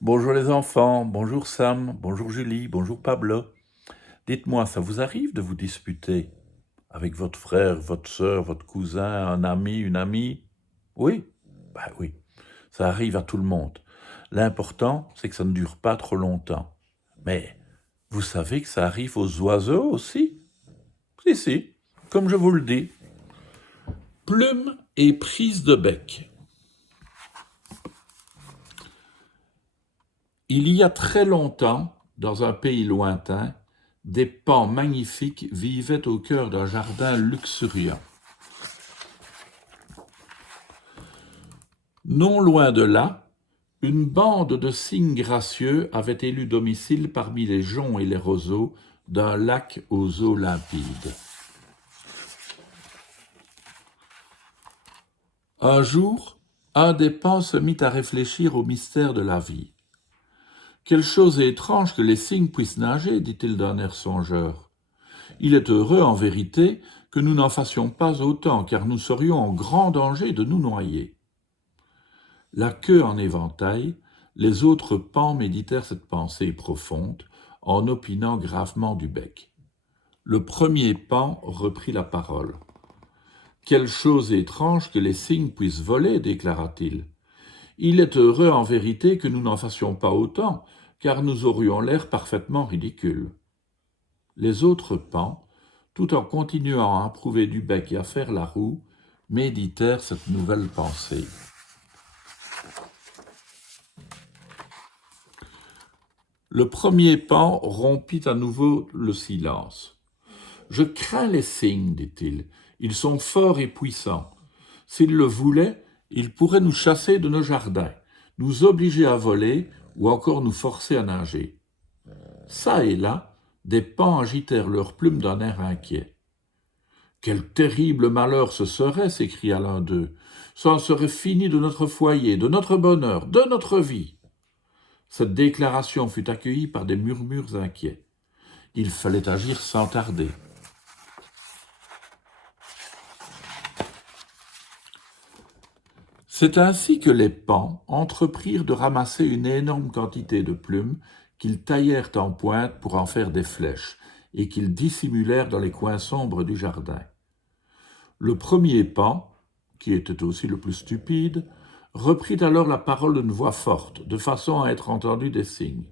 Bonjour les enfants, bonjour Sam, bonjour Julie, bonjour Pablo. Dites-moi, ça vous arrive de vous disputer avec votre frère, votre sœur, votre cousin, un ami, une amie? Oui? Ben oui, ça arrive à tout le monde. L'important, c'est que ça ne dure pas trop longtemps. Mais vous savez que ça arrive aux oiseaux aussi? Si, si, comme je vous le dis. Plume et prise de bec. Il y a très longtemps, dans un pays lointain, des paons magnifiques vivaient au cœur d'un jardin luxuriant. Non loin de là, une bande de cygnes gracieux avait élu domicile parmi les joncs et les roseaux d'un lac aux eaux limpides. Un jour, un des paons se mit à réfléchir au mystère de la vie. « Quelle chose étrange que les cygnes puissent nager, dit-il d'un air songeur. Il est heureux, en vérité, que nous n'en fassions pas autant, car nous serions en grand danger de nous noyer. » La queue en éventail, les autres paons méditèrent cette pensée profonde, en opinant gravement du bec. Le premier paon reprit la parole. « Quelle chose étrange que les cygnes puissent voler, déclara-t-il. Il est heureux en vérité que nous n'en fassions pas autant, car nous aurions l'air parfaitement ridicules. » Les autres paons, tout en continuant à approuver du bec et à faire la roue, méditèrent cette nouvelle pensée. Le premier paon rompit à nouveau le silence. « Je crains les cygnes, dit-il. Ils sont forts et puissants. S'ils le voulaient, ils pourraient nous chasser de nos jardins, nous obliger à voler ou encore nous forcer à nager. » Ça et là, des paons agitèrent leurs plumes d'un air inquiet. « Quel terrible malheur ce serait, s'écria l'un d'eux. Ça en serait fini de notre foyer, de notre bonheur, de notre vie. » Cette déclaration fut accueillie par des murmures inquiets. Il fallait agir sans tarder. C'est ainsi que les paons entreprirent de ramasser une énorme quantité de plumes qu'ils taillèrent en pointe pour en faire des flèches et qu'ils dissimulèrent dans les coins sombres du jardin. Le premier paon, qui était aussi le plus stupide, reprit alors la parole d'une voix forte, de façon à être entendu des cygnes.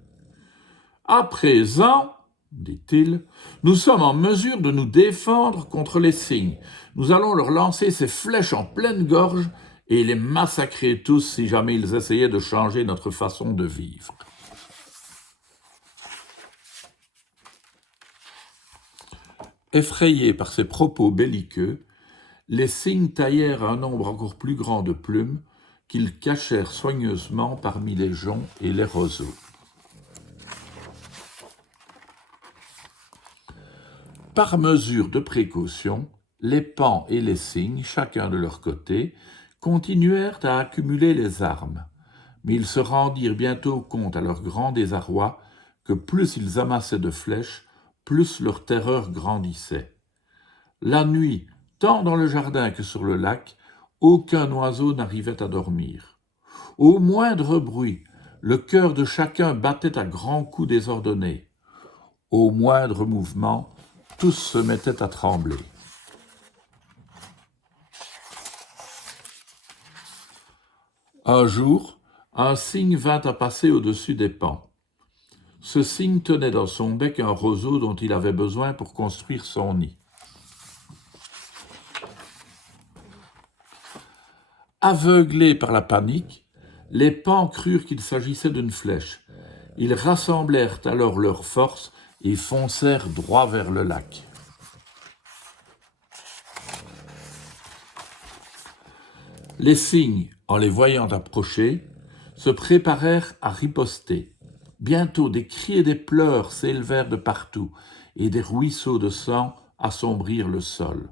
« À présent, dit-il, nous sommes en mesure de nous défendre contre les cygnes. Nous allons leur lancer ces flèches en pleine gorge et les massacrer tous si jamais ils essayaient de changer notre façon de vivre. » Effrayés par ces propos belliqueux, les cygnes taillèrent un nombre encore plus grand de plumes qu'ils cachèrent soigneusement parmi les joncs et les roseaux. Par mesure de précaution, les paons et les cygnes, chacun de leur côté, continuèrent à accumuler les armes, mais ils se rendirent bientôt compte à leur grand désarroi que plus ils amassaient de flèches, plus leur terreur grandissait. La nuit, tant dans le jardin que sur le lac, aucun oiseau n'arrivait à dormir. Au moindre bruit, le cœur de chacun battait à grands coups désordonnés. Au moindre mouvement, tous se mettaient à trembler. Un jour, un cygne vint à passer au-dessus des paons. Ce cygne tenait dans son bec un roseau dont il avait besoin pour construire son nid. Aveuglés par la panique, les paons crurent qu'il s'agissait d'une flèche. Ils rassemblèrent alors leurs forces et foncèrent droit vers le lac. Les cygnes, en les voyant approcher, se préparèrent à riposter. Bientôt des cris et des pleurs s'élevèrent de partout, et des ruisseaux de sang assombrirent le sol.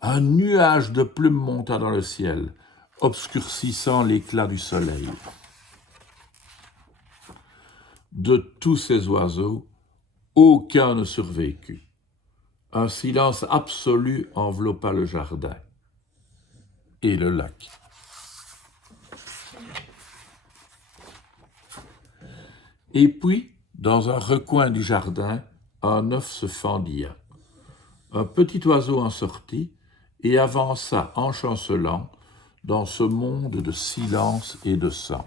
Un nuage de plumes monta dans le ciel, obscurcissant l'éclat du soleil. De tous ces oiseaux, aucun ne survécut. Un silence absolu enveloppa le jardin et le lac. Et puis, dans un recoin du jardin, un œuf se fendilla. Un petit oiseau en sortit et avança en chancelant dans ce monde de silence et de sang.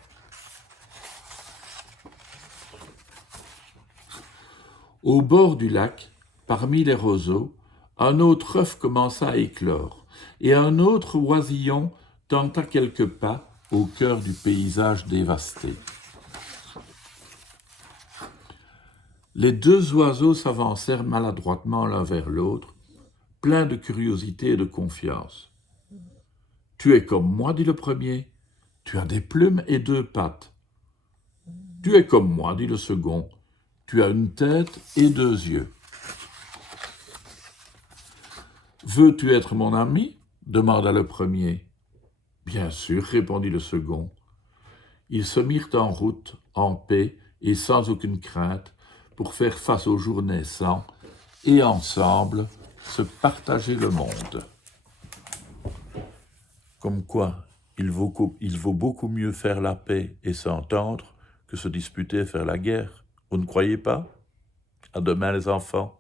Au bord du lac, parmi les roseaux, un autre œuf commença à éclore, et un autre oisillon tenta quelques pas au cœur du paysage dévasté. Les deux oiseaux s'avancèrent maladroitement l'un vers l'autre, pleins de curiosité et de confiance. « Tu es comme moi, dit le premier, tu as des plumes et deux pattes. Tu es comme moi, dit le second, tu as une tête et deux yeux. Veux-tu être mon ami ? Demanda le premier. Bien sûr, répondit le second. Ils se mirent en route, en paix et sans aucune crainte, pour faire face au jour naissant et ensemble se partager le monde. Comme quoi, il vaut beaucoup mieux faire la paix et s'entendre que se disputer et faire la guerre. Vous ne croyez pas ? À demain les enfants.